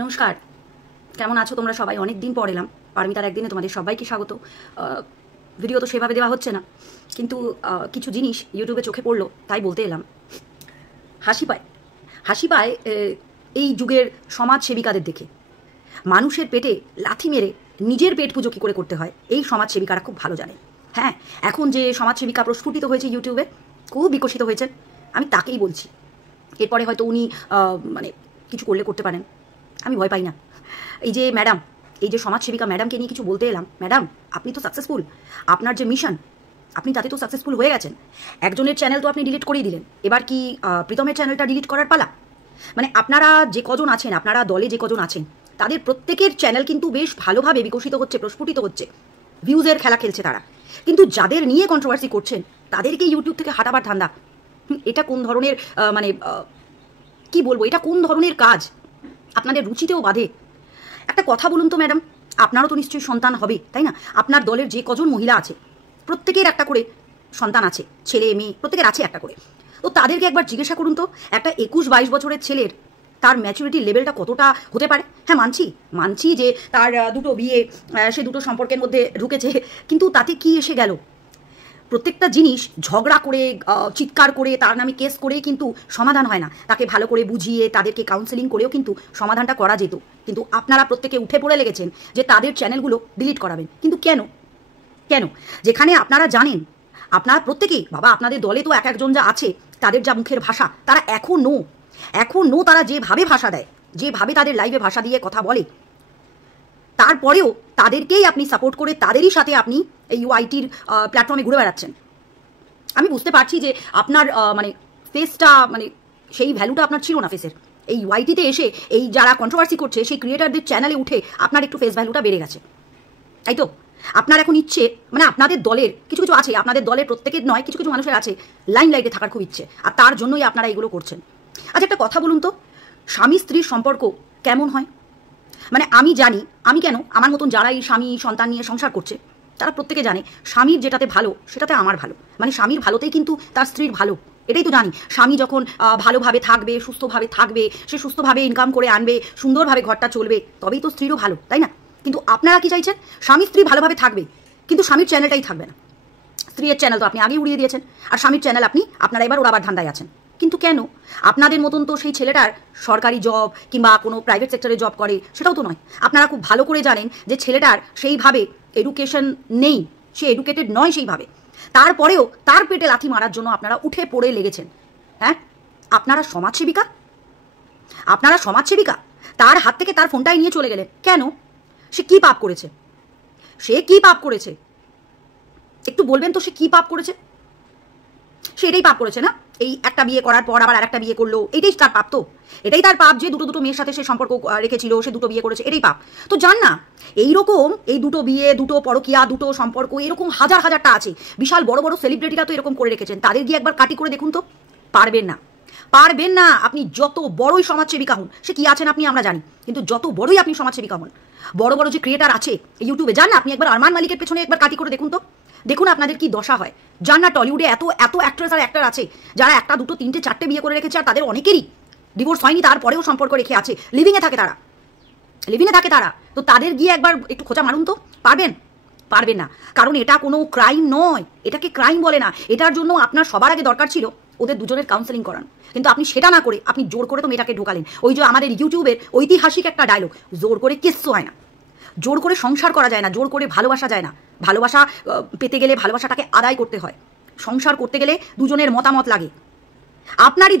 নমস্কার, কেমন আছো তোমরা সবাই? অনেক দিন পর এলাম পারমিতার একদিনে, তোমাদের সবাইকে স্বাগত। ভিডিও তো সেভাবে দেওয়া হচ্ছে না, কিন্তু কিছু জিনিস ইউটিউবে চোখে পড়লো তাই বলতে এলাম। হাসি পায় এই যুগের সমাজসেবিকাদের দেখে। মানুষের পেটে লাথি মেরে নিজের পেট পুজো কী করে করতে হয় এই সমাজসেবিকারা খুব ভালো জানে। হ্যাঁ, এখন যে সমাজসেবিকা প্রস্ফুটিত হয়েছে ইউটিউবে, খুব বিকশিত হয়েছেন, আমি তাকেই বলছি। এরপরে হয়তো উনি মানে কিছু করলে করতে পারেন, আমি ভয় পাই না। এই যে ম্যাডাম, এই যে সমাজসেবিকা ম্যাডামকে নিয়ে কিছু বলতে এলাম। ম্যাডাম, আপনি তো সাকসেসফুল, আপনার যে মিশন আপনি তাতে তো সাকসেসফুল হয়ে গেছেন। একজনের চ্যানেল তো আপনি ডিলিট করেই দিলেন, এবার কি প্রীতমের চ্যানেলটা ডিলিট করার পালা? মানে আপনারা যে কজন আছেন, আপনারা দলে যে কজন আছেন, তাদের প্রত্যেকের চ্যানেল কিন্তু বেশ ভালোভাবে বিকশিত হচ্ছে, প্রস্ফুটিত হচ্ছে, ভিউজের খেলা খেলছে তারা। কিন্তু যাদের নিয়ে কন্ট্রোভার্সি করছেন তাদেরকে ইউটিউব থেকে হাঁটাবার ধান্দা, এটা কোন ধরনের মানে কি বলবো, এটা কোন ধরনের কাজ? আপনাদের রুচিতেও বাধে। একটা কথা বলুন তো ম্যাডাম, আপনারও তো নিশ্চয়ই সন্তান হবে, তাই না? আপনার দলের যে কজন মহিলা আছে প্রত্যেকের একটা করে সন্তান আছে, ছেলে মেয়ে প্রত্যেকের আছে একটা করে। তো তাদেরকে একবার জিজ্ঞাসা করুন তো, একটা 21-22 বছরের ছেলের তার ম্যাচুরিটি লেভেলটা কতটা হতে পারে? হ্যাঁ, মানছি যে তার দুটো বিয়ে, সে দুটো সম্পর্কের মধ্যে ঢুকেছে, কিন্তু তাতে কি এসে গেল? প্রত্যেকটা জিনিস ঝগড়া করে, চিৎকার করে, তার নামে কেস করে কিন্তু সমাধান হয় না। তাকে ভালো করে বুঝিয়ে তাদেরকে কাউন্সেলিং করেও কিন্তু সমাধানটা করা যেত। কিন্তু আপনারা প্রত্যেকে উঠে পড়ে লেগেছেন যে তাদের চ্যানেলগুলো ডিলিট করাবেন। কিন্তু কেন? যেখানে আপনারা জানেন, আপনারা প্রত্যেকেই, বাবা আপনাদের দলে তো এক একজন যা আছে, তাদের যা মুখের ভাষা, তারা এখনও তারা যেভাবে ভাষা দেয়, যেভাবে তাদের লাইভে ভাষা দিয়ে কথা বলে, তারপরেও তাদেরকেই আপনি সাপোর্ট করে তাদেরই সাথে আপনি এই ইউআইটির প্ল্যাটফর্মে ঘুরে বেড়াচ্ছেন। আমি বুঝতে পারছি যে আপনার মানে ফেসটা, মানে সেই ভ্যালুটা আপনার ছিল না ফেসের। এই ইউআইটিতে এসে এই যারা কন্ট্রোভার্সি করছে সেই ক্রিয়েটারদের চ্যানেলে উঠে আপনার একটু ফেস ভ্যালুটা বেড়ে গেছে, তাই তো? আপনার এখন ইচ্ছে, মানে আপনাদের দলের কিছু আছে, আপনাদের দলের প্রত্যেকের নয়, কিছু মানুষের আছে লাইন লাইটে থাকার খুব ইচ্ছে, আর তার জন্যই আপনারা এগুলো করছেন। আচ্ছা, একটা কথা বলুন তো, স্বামী স্ত্রীর সম্পর্ক কেমন হয়? মানে আমি জানি, আমি কেন, আমার মতন যারা এই স্বামী সন্তান নিয়ে সংসার করছে তারা প্রত্যেকে জানে স্বামীর যেটাতে ভালো সেটাতে আমার ভালো, মানে স্বামীর ভালোতেই কিন্তু তার স্ত্রীর ভালো, এটাই তো জানি। স্বামী যখন ভালোভাবে থাকবে, সুস্থভাবে থাকবে, সে সুস্থভাবে ইনকাম করে আনবে, সুন্দরভাবে ঘরটা চলবে, তবেই তো স্ত্রীরও ভালো, তাই না? কিন্তু আপনারা কি চাইছেন? স্বামী স্ত্রী ভালোভাবে থাকবে, কিন্তু স্বামীর চ্যানেলটাই থাকবে না। স্ত্রীর চ্যানেল তো আপনি আগেই উড়িয়ে দিয়েছেন, আর স্বামীর চ্যানেল আপনারা এবার ওড়াবার ধান্দায় আছেন। কিন্তু কেন? আপনাদের মতন তো সেই ছেলেটার সরকারি জব কিংবা কোনো প্রাইভেট সেক্টরে জব করে সেটাও তো নয়। আপনারা খুব ভালো করে জানেন যে ছেলেটার সেইভাবে এডুকেশন নেই, সে এডুকেটেড নয় সেইভাবে। তারপরেও তার পেটে লাথি মারার জন্য আপনারা উঠে পড়ে লেগেছেন। হ্যাঁ, আপনারা সমাজসেবিকা, তার হাত থেকে তার ফোনটাই নিয়ে চলে গেলেন কেন? সে কি পাপ করেছে? একটু বলবেন তো, সে কি পাপ করেছে? সে এটাই পাপ করেছে না, এই একটা বিয়ে করার পর আবার আরেকটা বিয়ে করলো, এটাই তার পাপ। তো এটাই তার পাপ যে দুটো মেয়ের সাথে সে সম্পর্ক রেখেছিল, সে দুটো বিয়ে করেছে, এটাই পাপ। তো জান না, এইরকম এই দুটো বিয়ে, দুটো পরকিয়া, দুটো সম্পর্ক, এরকম হাজারটা আছে। বিশাল বড় বড় সেলিব্রিটিরা তো এরকম করে রেখেছেন, তাদের গিয়ে একবার কাটি করে দেখুন তো। পারবেন না। আপনি যত বড়ই সমাজসেবিকা হন, সে কি আছেন আপনি আমরা জানি, কিন্তু যত বড়ই আপনি সমাজসেবিকা হন, বড় বড় যে ক্রিয়েটার আছে ইউটিউবে, জান না, আপনি একবার আরমান মালিকের পেছনে একবার কাটি করে দেখুন তো, দেখুন আপনাদের কি দশা হয়। জান না, টলিউডে এত অ্যাক্ট্রেস আর অ্যাক্টর আছে যারা একটা, দুটো, তিনটে, চারটে বিয়ে করে রেখেছে, আর তাদের অনেকেরই ডিভোর্স হয়নি, তারপরেও সম্পর্ক রেখে আছে, লিভিংয়ে থাকে তারা। তো তাদের গিয়ে একবার একটু খোঁচা মারুন তো। পারবেন না, কারণ এটা কোনো ক্রাইম নয়, এটাকে ক্রাইম বলে না। এটার জন্য আপনার সবার আগে দরকার ছিল ওদের দুজনের কাউন্সেলিং করান, কিন্তু আপনি সেটা না করে আপনি জোর করে তো মেয়েটাকে ঢোকালেন। ওই যে আমাদের ইউটিউবের ঐতিহাসিক একটা ডায়লগ, জোর করে কিচ্ছু হয় না, জোর করে সংসার করা যায় না, জোর করে ভালোবাসা যায় না। ভালোবাসা পেতে গেলে ভালোবাসাটাকে আদায় করতে হয়, সংসার করতে গেলে দুজনের মতামত লাগে। আপনারই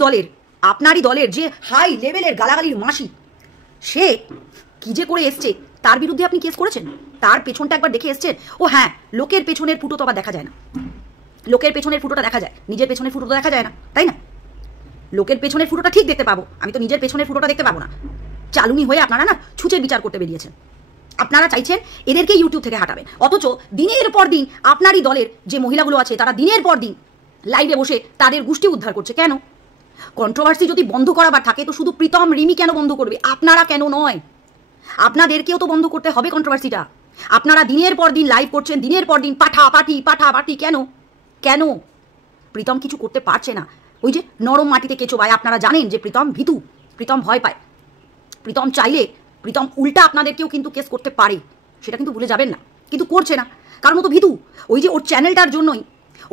দলের যে হাই লেভেলের গালাগালির মাসি, সে কি যে করে এসছে, তার বিরুদ্ধে আপনি কেস করেছেন, তার পেছনটা একবার দেখে এসছেন। ও হ্যাঁ, লোকের পেছনের ফুটো তো আবার দেখা যায় না, লোকের পেছনের ফুটোটা দেখা যায়, নিজের পেছনের ফুটোটা দেখা যায় না, তাই না? লোকের পেছনের ফুটোটা ঠিক দেখতে পাবো, আমি তো নিজের পেছনের ফুটোটা দেখতে পাবো না। চালুনি হয়ে আপনারা না ছুঁচের বিচার করতে বেরিয়েছেন। আপনারা চাইছেন এদেরকে ইউটিউব থেকে হাঁটাবেন, অথচ দিনের পর দিন আপনারই দলের যে মহিলাগুলো আছে তারা দিনের পর দিন লাইভে বসে তাদের গোষ্ঠী উদ্ধার করছে। কেন? কন্ট্রোভার্সি যদি বন্ধ করাবার থাকে তো শুধু প্রীতম রিমি কেন বন্ধ করবে? আপনারা কেন নয়? আপনাদেরকেও তো বন্ধ করতে হবে কন্ট্রোভার্সিটা। আপনারা দিনের পর দিন লাইভ করছেন, দিনের পর দিন পাঠা কেন? প্রীতম কিছু করতে পারছে না, ওই যে নরম মাটিতে কেঁচো বায়। আপনারা জানেন যে প্রীতম ভীতু, প্রীতম ভয় পায়, প্রীতম চাইলে প্রীতম উল্টা আপনাদেরকেও কিন্তু কেস করতে পারে, সেটা কিন্তু ভুলে যাবেন না, কিন্তু করছে না, কারণ ও তো ভীতু। ওই যে ওর চ্যানেলটার জন্যই,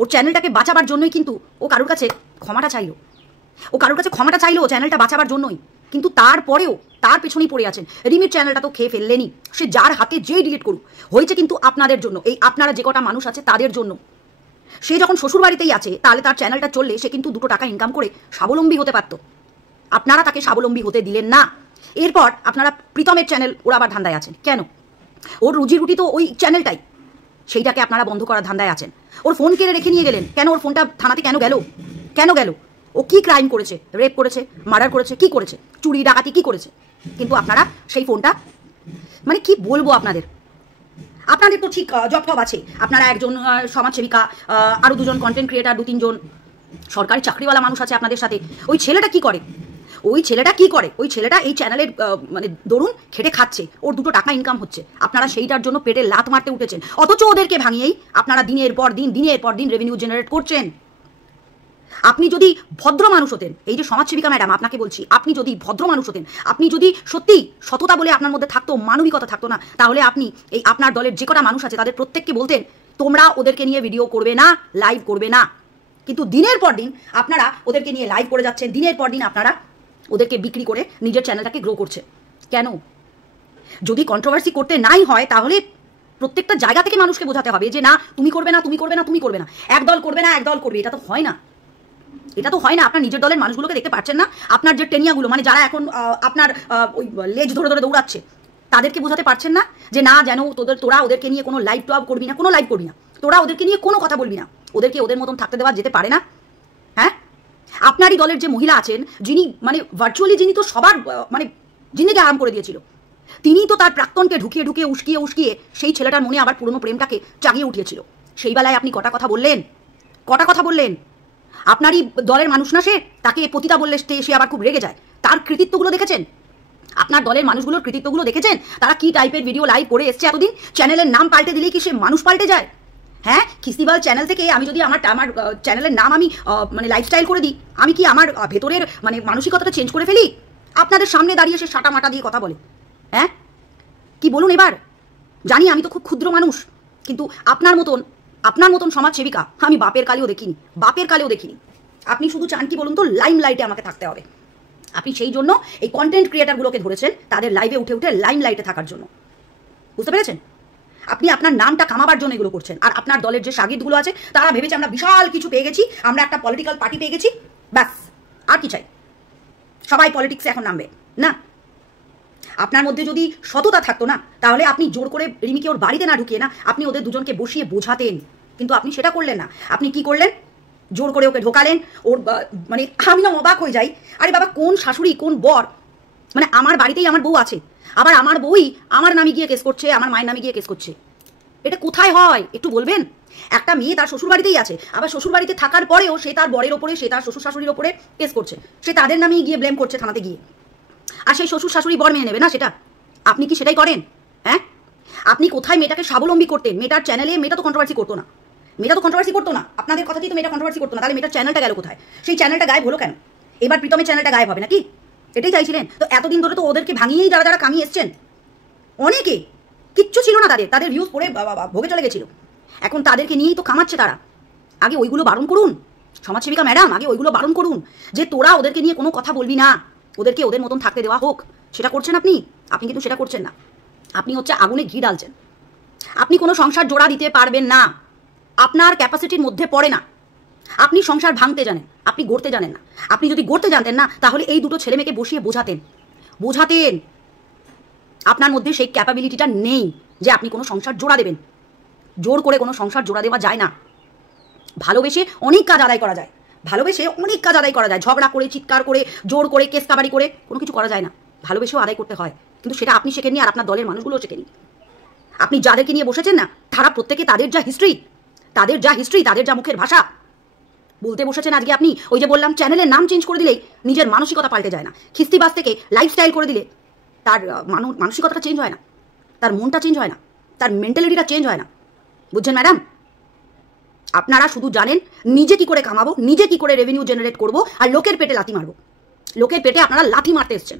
ওর চ্যানেলটাকে বাঁচাবার জন্যই কিন্তু ও কারোর কাছে ক্ষমাটা চাইলো, চ্যানেলটা বাঁচাবার জন্যই, কিন্তু তারপরেও তার পেছনেই পড়ে আছেন। রিমির চ্যানেলটা তো খেয়ে ফেললেনি, সে যার হাতে যেই ডিলিট করুক, হয়েছে কিন্তু আপনাদের জন্য, এই আপনারা যে কটা মানুষ আছে তাদের জন্য। সে যখন শ্বশুরবাড়িতেই আছে, তাহলে তার চ্যানেলটা চললে সে কিন্তু 2 টাকা ইনকাম করে স্বাবলম্বী হতে পারত। আপনারা তাকে স্বাবলম্বী হতে দিলেন না। এরপর আপনারা প্রীতমের চ্যানেল ওড়াবার ধান্দায় আছেন। কেন? ওর রুজি রুটি তো ওই চ্যানেলটাই, সেইটাকে আপনারা বন্ধ করার ধান্দায় আছেন। ওর ফোন কেড়ে রেখে নিয়ে গেলেন কেন? ওর ফোনটা থানাতে কেন গেল? ও কি ক্রাইম করেছে? রেপ করেছে, মার্ডার করেছে, কি করেছে? চুরি ডাকাতি কি করেছে? কিন্তু আপনারা সেই ফোনটা, মানে কি বলবো আপনাদের তো ঠিক জব টব আছে, আপনারা একজন সমাজসেবিকা, আরও 2জন কন্টেন্ট ক্রিয়েটার, 2-3জন সরকারি চাকরিওয়ালা মানুষ আছে আপনাদের সাথে। ওই ছেলেটা কি করে? ওই ছেলেটা এই চ্যানেলের মানে দরুন খেটে খাচ্ছে, ওর 2 টাকা ইনকাম হচ্ছে, আপনারা সেইটার জন্য পেটে লাত মারতে উঠেছেন, অথচ ওদেরকে ভাঙিয়েই আপনারা দিনের পর দিন রেভিনিউ জেনারেট করছেন। আপনি যদি ভদ্র মানুষ হতেন, এই যে সমাজসেবিকা ম্যাডাম আপনাকে বলছি, আপনি যদি ভদ্র মানুষ হতেন, আপনি যদি সত্যি সততা বলে আপনার মধ্যে থাকতো, মানবিকতা থাকতো না, তাহলে আপনি এই আপনার দলের যে কটা মানুষ আছে তাদের প্রত্যেককে বলতেন তোমরা ওদেরকে নিয়ে ভিডিও করবে না, লাইভ করবে না। কিন্তু দিনের পর দিন আপনারা ওদেরকে নিয়ে লাইভ করে যাচ্ছেন, দিনের পর দিন আপনারা ওদেরকে বিক্রি করে নিজের চ্যানেলটাকে গ্রো করছে। কেন? যদি কন্ট্রোভার্সি করতে নাই হয়, তাহলে প্রত্যেকটা জায়গা থেকে মানুষকে বোঝাতে হবে যে না, তুমি করবে না, এক দল করবে না, এক দল করবে। এটা তো হয় না। আপনার নিজের দলের মানুষগুলোকে দেখতে পাচ্ছেন না? আপনার যে টেনিয়াগুলো, মানে যারা এখন আপনার ওই লেজ ধরে ধরে দৌড়াচ্ছে, তাদেরকে বোঝাতে পারছেন না যে না, যেন তোরা ওদেরকে নিয়ে কোনো লাইভ টপ করবি না, তোরা ওদেরকে নিয়ে কোনো কথা বলবি না, ওদেরকে ওদের মতন থাকতে দেওয়া যেতে পারে না। হ্যাঁ, আপনারই দলের যে মহিলা আছেন, যিনি মানে ভার্চুয়ালি যিনি তো সবার মানে জিন্দেগি আরাম করে দিয়েছিল, তিনি তো তার প্রাক্তনকে ঢুকিয়ে উস্কিয়ে সেই ছেলেটার মনে আবার পুরনো প্রেমটাকে জাগিয়ে উঠিয়েছিল। সেই বেলায় আপনি কটা কথা বললেন? আপনারই দলের মানুষ না সে, তাকে পতিতা বললে সে আবার খুব রেগে যায়। তার কৃতিত্বগুলো দেখেছেন? আপনার দলের মানুষগুলোর কৃতিত্বগুলো দেখেছেন? তারা কি টাইপের ভিডিও লাইভ করে এসছে এতদিন? চ্যানেলের নাম পাল্টে দিলেই কি সে মানুষ পাল্টে যায়? হ্যাঁ, খিস্তিবাল চ্যানেল থেকে আমি যদি আমার চ্যানেলের নাম আমি মানে লাইফস্টাইল করে দিই, আমি কি আমার ভেতরের মানে মানসিকতাটা চেঞ্জ করে ফেলি? আপনাদের সামনে দাঁড়িয়ে সে সাটা মাটা দিয়ে কথা বলে। হ্যাঁ, কি বলুন এবার? জানি আমি তো খুব ক্ষুদ্র মানুষ, কিন্তু আপনার মতন সমাজসেবিকা আমি বাপের কালেও দেখিনি। আপনি শুধু চান কি বলুন তো? লাইমলাইটে আমাকে থাকতে হবে। আপনি সেই জন্য এই কন্টেন্ট ক্রিয়েটারগুলোকে ধরেছেন, তাদের লাইভে উঠে লাইমলাইটে থাকার জন্য। বুঝতে পেরেছেন? আপনি আপনার নামটা কামাবার জন্য এগুলো করছেন। আর আপনার দলের যে শাগিদগুলো আছে, তারা ভেবেছে আমরা বিশাল কিছু পেয়ে গেছি, আমরা একটা পলিটিক্যাল পার্টি পেয়ে গেছি, ব্যাস আর কি চাই, সবাই পলিটিক্সে এখন নামবে না। আপনার মধ্যে যদি সততা থাকতো না, তাহলে আপনি জোর করে রিমিকে ওর বাড়িতে না ঢুকিয়ে না, আপনি ওদের দুজনকে বসিয়ে বোঝাতেন। কিন্তু আপনি সেটা করলেন না। আপনি কি করলেন? জোর করে ওকে ঢোকালেন। ওর মানে আমি না অবাক হয়ে যাই, আরে বাবা, কোন শাশুড়ি, কোন বর, মানে আমার বাড়িতেই আমার বউ আছে, আবার আমার বউই আমার নামে গিয়ে কেস করছে, আমার মায়ের নামে গিয়ে কেস করছে। এটা কোথায় হয় একটু বলবেন? একটা মেয়ে তার শ্বশুর বাড়িতেই আছে, আবার শ্বশুর বাড়িতে থাকার পরেও সে তার বরের ওপরে, সে তার শ্বশুর শাশুড়ির ওপরে কেস করছে, সে তাদের নামেই গিয়ে ব্লেম করছে থানাতে গিয়ে। আর সেই শ্বশুর শাশুড়ি বর মেনে নেবে না সেটা? আপনি কি সেটাই করেন? হ্যাঁ, আপনি কোথায় মেয়েটাকে স্বাবলম্বী করতেন? মেয়েটার চ্যানেলে মেয়েটা তো কন্ট্রোভার্সি করতো না, আপনাদের কথাতেই তো মেয়েটা কন্ট্রোভার্সি করতো না, তাহলে মেয়েটার চ্যানেলটা গেল কোথায়? সেই চ্যানেলটা গায়েব হলো কেন? এবার প্রীতমের চ্যানেলটা গায়েব হবে নাকি? এটাই চাইছিলেন তো? এতদিন ধরে তো ওদেরকে ভাঙিয়েই যারা কামিয়ে এসছেন, অনেকে কিচ্ছু ছিল না, তাদের ভিউজ পড়ে ভোগে চলে গেছিল, এখন তাদেরকে নিয়েই তো কামাচ্ছে তারা। আগে ওইগুলো বারণ করুন সমাজসেবিকা ম্যাডাম, আগে ওইগুলো বারণ করুন যে তোরা ওদেরকে নিয়ে কোনো কথা বলবি না, ওদেরকে ওদের মতন থাকতে দেওয়া হোক। সেটা করছেন আপনি কিন্তু সেটা করছেন না। আপনি হচ্ছে আগুনে ঘি ডালছেন। আপনি কোনো সংসার জোড়া দিতে পারবেন না, আপনার ক্যাপাসিটির মধ্যে পড়ে না। আপনি সংসার ভাঙতে জানেন, আপনি গড়তে জানেন না। আপনি যদি গড়তে জানতেন না, তাহলে এই দুটো ছেলে মেয়েকে বসিয়ে বোঝাতেন। আপনার মধ্যে সেই ক্যাপাবিলিটিটা নেই যে আপনি কোনো সংসার জোড়া দেবেন। জোর করে কোনো সংসার জোড়া দেওয়া যায় না। ভালোবেসে অনেক কাজ আদায় করা যায়, ঝগড়া করে, চিৎকার করে, জোর করে, কেস কাবাড়ি করে কোনো কিছু করা যায় না। ভালোবেসেও আদায় করতে হয়, কিন্তু সেটা আপনি শেখেননি, আর আপনার দলের মানুষগুলোও শেখেনি। আপনি যাদেরকে নিয়ে বসেছেন না, তারা প্রত্যেকে তাদের যা হিস্ট্রি, তাদের যা মুখের ভাষা বলতে বসেছেন আজকে আপনি। ওই যে বললাম, চ্যানেলের নাম চেঞ্জ করে দিলেই নিজের মানসিকতা পাল্টে যায় না। খিস্তিবাজ থেকে লাইফস্টাইল করে দিলে তার মানসিকতাটা চেঞ্জ হয় না, তার মনটা চেঞ্জ হয় না, তার মেন্টালিটিটা চেঞ্জ হয় না। বুঝছেন ম্যাডাম? আপনারা শুধু জানেন নিজে কি করে কামাবো, নিজে কি করে রেভিনিউ জেনারেট করবো, আর লোকের পেটে লাথি মারবো। লোকের পেটে আপনারা লাথি মারতে এসছেন।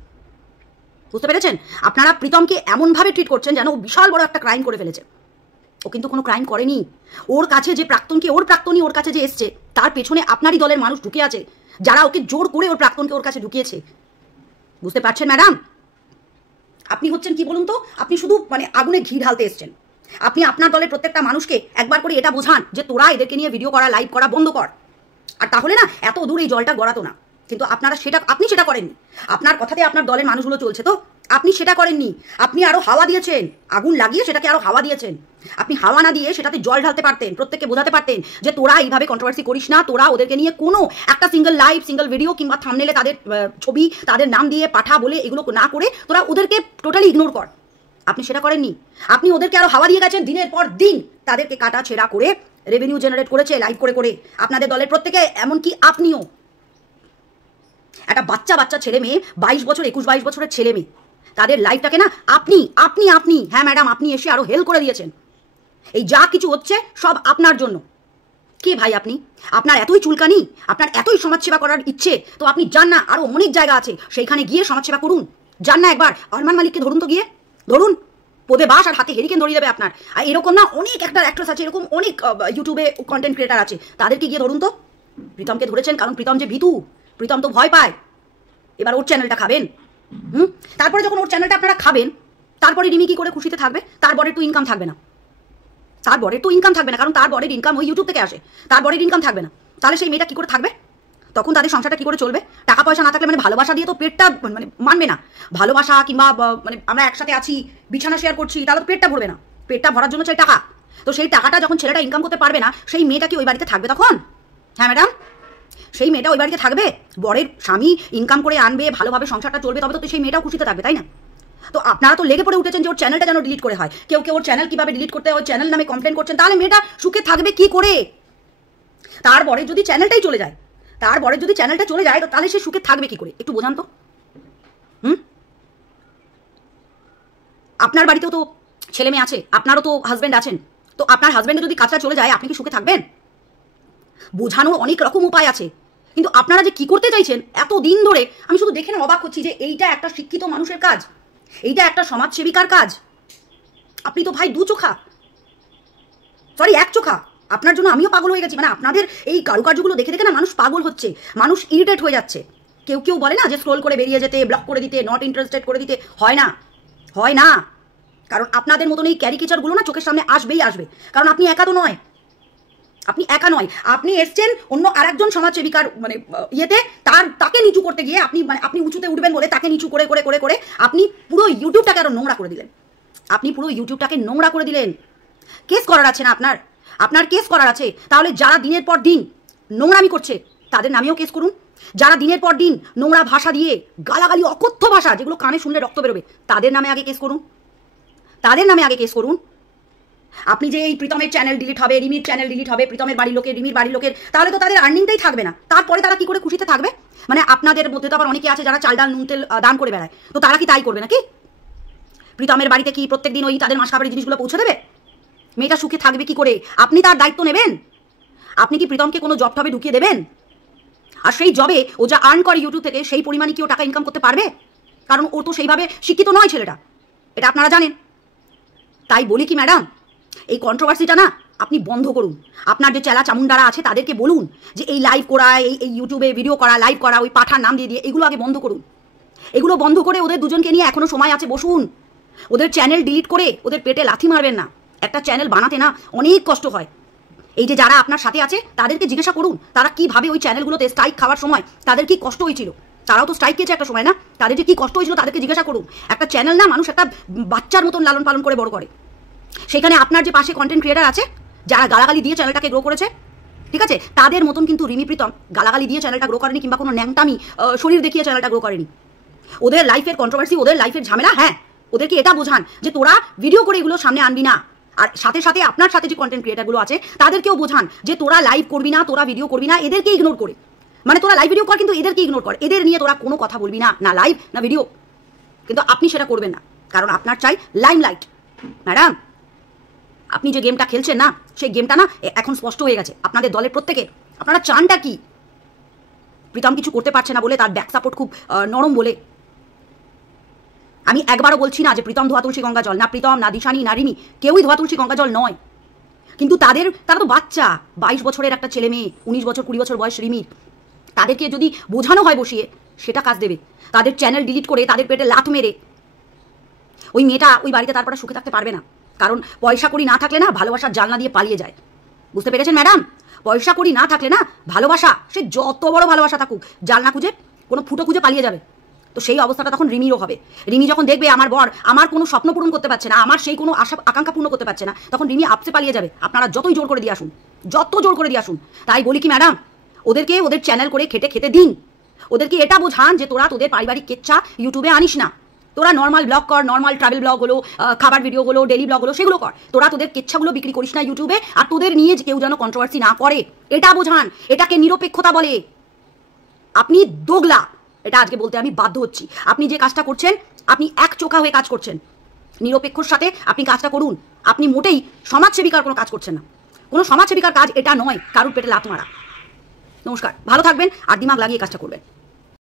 বুঝতে পেরেছেন? আপনারা প্রীতমকে এমনভাবে ট্রিট করছেন যেন ও বিশাল বড় একটা ক্রাইম করে ফেলেছে। ও কিন্তু কোনো ক্রাইম করেনি। ওর কাছে যে প্রাক্তনকে, ওর প্রাক্তনী ওর কাছে যে এসছে, তার পেছনে আপনারই দলের মানুষ ঢুকে আছে, যারা ওকে জোর করে ওর প্রাক্তনকে ওর কাছে ঢুকিয়েছে। বুঝতে পারছেন ম্যাডাম? আপনি হচ্ছেন কি বলুন তো, আপনি শুধু মানে আগুনে ঘি ঢালতে এসছেন। আপনি আপনার দলের প্রত্যেকটা মানুষকে একবার করে এটা বোঝান যে তোরা এদেরকে নিয়ে ভিডিও করা, লাইভ করা বন্ধ কর, আর তাহলে না এত দূর এই জলটা গড়াতো না। কিন্তু আপনি সেটা করেননি। আপনার কথাতে আপনার দলের মানুষগুলো চলছে, তো আপনি সেটা করেননি। আপনি আরো হাওয়া দিয়েছেন, আগুন লাগিয়ে সেটাকে আরো হাওয়া দিয়েছেন। আপনি হাওয়া না দিয়ে সেটাতে জল ঢালতে পারতেন, প্রত্যেককে বোঝাতে পারতেন যে তোরা এইভাবে কন্ট্রোভার্সি করিস না, তোরা ওদেরকে নিয়ে কোনো একটা সিঙ্গেল লাইভ, সিঙ্গেল ভিডিও কিংবা থাম্বনেলে তাদের ছবি, তাদের নাম দিয়ে পাঠা বলে এগুলো না করে তোরা ওদেরকে টোটালি ইগনোর কর। আপনি সেটা করেননি। আপনি ওদেরকে আরো হাওয়া দিয়ে গেছেন, দিনের পর দিন তাদেরকে কাটা ছেঁড়া করে রেভিনিউ জেনারেট করেছে লাইভ করে করে আপনাদের দলের প্রত্যেকে, এমনকি আপনিও। একটা বাচ্চা বাচ্চা ছেলে মেয়ে, 22 বছর 21-22 বছরের ছেলে মেয়ে, তাদের লাইফটাকে না আপনি আপনি আপনি হ্যাঁ ম্যাডাম, আপনি এসে আরো হেল্প করে দিয়েছেন। এই যা কিছু হচ্ছে সব আপনার জন্য। কে ভাই আপনি? আপনার এতই চুলকানি, আপনার এতই সমাজসেবা করার ইচ্ছে, তো আপনি যান না, আরো অনেক জায়গা আছে, সেইখানে গিয়ে সমাজসেবা করুন। যান না একবার আরমান মালিককে ধরুন তো, গিয়ে ধরুন, পদে বাস আর হাতে হেরিকেন ধরিয়ে দেবে আপনার। আর এরকম না অনেক একটা অ্যাক্ট্রেস আছে, এরকম অনেক ইউটিউবে কন্টেন্ট ক্রিয়েটার আছে, তাদেরকে গিয়ে ধরুন তো। প্রীতমকে ধরেছেন কারণ প্রীতম যে ভীতু, প্রীতম তো ভয় পায়। এবার ওর চ্যানেলটা খাবেন। তারপরে যখন ওর চ্যানেলটা আপনারা খাবেন, তারপরে রিমি কি করে খুশিতে থাকবে? তার বরের তো ইনকাম থাকবে না, তার বরের তো ইনকাম থাকবে না, কারণ তার বরের ইনকাম ওই ইউটিউব থেকে আসে, তার বরের ইনকাম থাকবে না। তাহলে সেই মেয়েটা কি করে থাকবে? তখন তাদের সংসারটা কি করে চলবে? টাকা পয়সা না থাকলে, মানে ভালোবাসা দিয়ে তো পেটটা মানে মানবে না। ভালোবাসা কিংবা মানে আমরা একসাথে আছি, বিছানা শেয়ার করছি, তাহলে তো পেটটা ভরবে না। পেটটা ভরার জন্য চাই টাকা। তো সেই টাকাটা যখন ছেলেটা ইনকাম করতে পারবে না, সেই মেয়েটা কি ওই বাড়িতে থাকবে তখন? হ্যাঁ ম্যাডাম, সেই মেয়েটা ওই বাড়িতে থাকবে? বরের স্বামী ইনকাম করে আনবে, ভালোভাবে সংসারটা চলবে, তবে তো সেই মেয়েটাও খুশিতে থাকবে, তাই না? তো আপনারা তো লেগে পড়ে উঠেছেন যে ওর চ্যানেলটা যেন ডিলিট করে হয়। কেউ কেউ ওর চ্যানেল কিভাবে ডিলিট করতে হয়, ওর চ্যানেল নামে কমপ্লেন করছেন। তাহলে মেয়েটা সুখে থাকবে কি করে? তার বরের যদি চ্যানেলটাই চলে যায়, তার বরের যদি চ্যানেলটা চলে যায়, তাহলে সে সুখে থাকবে কি করে? একটু বোঝান তো। আপনার বাড়িতেও তো ছেলে মেয়ে আছে, আপনারও তো হাজব্যান্ড আছেন, তো আপনার হাজব্যান্ডে যদি কাজটা চলে যায়, আপনি কি সুখে থাকবেন? বোঝানোর অনেক রকম উপায় আছে, কিন্তু আপনারা যে কি করতে চাইছেন এত দিন ধরে, আমি শুধু দেখে না অবাক হচ্ছি যে এইটা একটা শিক্ষিত মানুষের কাজ, এইটা একটা সমাজসেবিকার কাজ। আপনি তো ভাই দু চোখা, সরি এক চোখা। আপনার জন্য আমিও পাগল হয়ে গেছি। মানে আপনাদের এই কারুকার্যগুলো দেখে দেখে না মানুষ পাগল হচ্ছে, মানুষ ইরিটেট হয়ে যাচ্ছে। কেউ কেউ বলে না যে স্ক্রোল করে বেরিয়ে যেতে, ব্লক করে দিতে, নট ইন্টারেস্টেড করে দিতে। হয় না, হয় না, কারণ আপনাদের মতন এই ক্যারিকেচারগুলো না চোখের সামনে আসবেই আসবে। কারণ আপনি একা তো নয়, আপনি একা নয়, আপনি এসছেন অন্য আরেকজন সমাজসেবিকার মানে ইয়েতে, তাকে নিচু করতে গিয়ে আপনি মানে আপনি উঁচুতে উঠবেন বলে তাকে নিচু করে করে করে করে আপনি পুরো ইউটিউবটাকে আরো নোংরা করে দিলেন। আপনি পুরো ইউটিউবটাকে নোংরা করে দিলেন। কেস করার আছে না আপনার? আপনার কেস করার আছে। তাহলে যারা দিনের পর দিন নোংরামি করছে তাদের নামেও কেস করুন। যারা দিনের পর দিন নোংরা ভাষা দিয়ে গালাগালি, অকথ্য ভাষা যেগুলো কানে শুনলে রক্ত বেরোবে, তাদের নামে আগে কেস করুন, তাদের নামে আগে কেস করুন। আপনি যে এই প্রীতমের চ্যানেল ডিলিট হবে, রিমির চ্যানেল ডিলিট হবে, প্রীতমের বাড়ির লোকের, রিমির বাড়ির লোকের, তাহলে তো তাদের আর্নিংটাই থাকবে না। তারপরে তারা কি করে খুশিতে থাকবে? মানে আপনাদের মধ্যে তো আবার অনেকে আছে যারা চাল ডাল নুন তেল দান করে বেড়ায়, তো তারা কি তাই করবে নাকি? প্রীতমের বাড়িতে কি প্রত্যেকদিন ওই তাদের মাস খাবারের জিনিসগুলো পৌঁছে দেবে? মেয়েটা সুখে থাকবে কি করে? আপনি তার দায়িত্ব নেবেন? আপনি কি প্রীতমকে কোনো জব টবে ঢুকিয়ে দেবেন? আর সেই জবে ও যা আর্ন করে ইউটিউব থেকে, সেই পরিমাণে কি ও টাকা ইনকাম করতে পারবে? কারণ ও তো সেইভাবে শিক্ষিত নয় ছেলেটা, এটা আপনারা জানেন। তাই বলি কি ম্যাডাম, এই কন্ট্রোভার্সিটা না আপনি বন্ধ করুন। আপনার যে চেলা চামুন্ডারা আছে তাদেরকে বলুন যে এই লাইভ করা, এই ইউটিউবে ভিডিও করা, লাইভ করা, ওই পাঠার নাম দিয়ে দিয়ে এগুলো আগে বন্ধ করুন। এগুলো বন্ধ করে ওদের দুজনকে নিয়ে এখনো সময় আছে, বসুন। ওদের চ্যানেল ডিলিট করে ওদের পেটে লাথি মারবেন না। একটা চ্যানেল বানাতে না অনেক কষ্ট হয়। এই যে যারা আপনার সাথে আছে তাদেরকে জিজ্ঞাসা করুন তারা কিভাবে ওই চ্যানেলগুলোতে স্ট্রাইক খাওয়ার সময় তাদের কি কষ্ট হয়েছিল। তারাও তো স্ট্রাইক খেয়েছে একটা সময় না, তাদের যে কি কষ্ট হয়েছিল তাদেরকে জিজ্ঞাসা করুন। একটা চ্যানেল না মানুষ একটা বাচ্চার মতন লালন পালন করে বড় করে। সেখানে আপনার যে পাশে কন্টেন্ট ক্রিয়েটার আছে যারা গালাগালি দিয়ে চ্যানেলটাকে গ্রো করেছে, ঠিক আছে, তাদের মতন কিন্তু রিমি প্রীতম গালাগালি দিয়ে চ্যানেলটা গ্রো করেনি, কিংবা কোনো ন্যাংটামি শরীর দেখিয়ে চ্যানেলটা গ্রো করেনি। ওদের লাইফের কন্ট্রোভার্সি, ওদের লাইফের ঝামেলা, হ্যাঁ, ওদেরকে এটা বোঝান যে তোরা ভিডিও করে এগুলো সামনে আনবি না। আর সাথে সাথে আপনার সাথে যে কন্টেন্ট ক্রিয়েটারগুলো আছে তাদেরকেও বোঝান যে তোরা লাইভ করবি না, তোরা ভিডিও করবি না, এদেরকে ইগনোর করে। মানে তোরা লাইভ ভিডিও কর কিন্তু এদেরকে ইগনোর কর, এদের নিয়ে তোরা কোনো কথা বলবি না, না লাইভ না ভিডিও। কিন্তু আপনি সেটা করবেন না, কারণ আপনার চাই লাইমলাইট। ম্যাডাম, আপনি যে গেমটা খেলছেন না, সেই গেমটা না এখন স্পষ্ট হয়ে গেছে আপনাদের দলের প্রত্যেকের। আপনারা চানটা কি? প্রীতম কিছু করতে পারছে না বলে, তার ব্যাক সাপোর্ট খুব নরম বলে। আমি একবারও বলছি না যে প্রীতম ধোয়া তুলসী গঙ্গা জল, না প্রীতম, না দিশানি, না রিমি, কেউই ধোয়া তুলসী গঙ্গা জল নয়। কিন্তু তারা তো বাচ্চা, 22 বছরের একটা ছেলে মেয়ে, 19 বছর 20 বছর বয়স রিমির, তাদেরকে যদি বোঝানো হয় বসিয়ে, সেটা কাজ দেবে। তাদের চ্যানেল ডিলিট করে তাদের পেটে লাথ মেরে ওই মেয়েটা ওই বাড়িতে তারপরে সুখে থাকতে পারবে না। কারণ পয়সা কড়ি না থাকলে না ভালোবাসার জানলা দিয়ে পালিয়ে যায়। বুঝতে পেরেছেন ম্যাডাম? পয়সা কড়ি না থাকলে না ভালোবাসা, সে যত বড় ভালোবাসা থাকুক, জানলা খুঁজে, কোনো ফুটো খুঁজে পালিয়ে যাবে। তো সেই অবস্থাটা তখন রিমিরও হবে। রিমি যখন দেখবে আমার বর আমার কোনো স্বপ্ন পূরণ করতে পারছে না, আমার সেই কোনো আশা আকাঙ্ক্ষা পূর্ণ করতে পারছে না, তখন রিমি আপসে পালিয়ে যাবে। আপনারা যতই জোর করে দিয়ে আসুন, যত জোর করে দিয়ে আসুন। তাই বলি কি ম্যাডাম, ওদেরকে ওদের চ্যানেল করে খেতে দিন। ওদেরকে এটা বোঝান যে তোরা তোদের পারিবারিক কেচ্ছা ইউটিউবে আনিস না। তোরা নর্মাল ব্লগ কর, নর্মাল ট্রাভেল ব্লগ হলো, খাবার ভিডিও হলো, ডেলি ব্লগ হলো, সেগুলো কর। তোরা তোদের কেচ্ছাগুলো বিক্রি করিস না ইউটিউবে, আর তোদের নিয়ে কেউ যেন কন্ট্রোভার্সি না করে, এটা বোঝান। এটাকে নিরপেক্ষতা বলে। আপনি দোগলা, এটা আজকে বলতে আমি বাধ্য হচ্ছি। আপনি যে কাজটা করছেন, আপনি এক চোখা হয়ে কাজ করছেন। নিরপেক্ষর সাথে আপনি কাজটা করুন। আপনি মোটেই সমাজসেবিকার কোনো কাজ করছেন না। কোনো সমাজসেবিকার কাজ এটা নয় কারুর পেটে লাথ মারা। নমস্কার, ভালো থাকবেন আর দিমাগ লাগিয়ে কাজটা করবেন।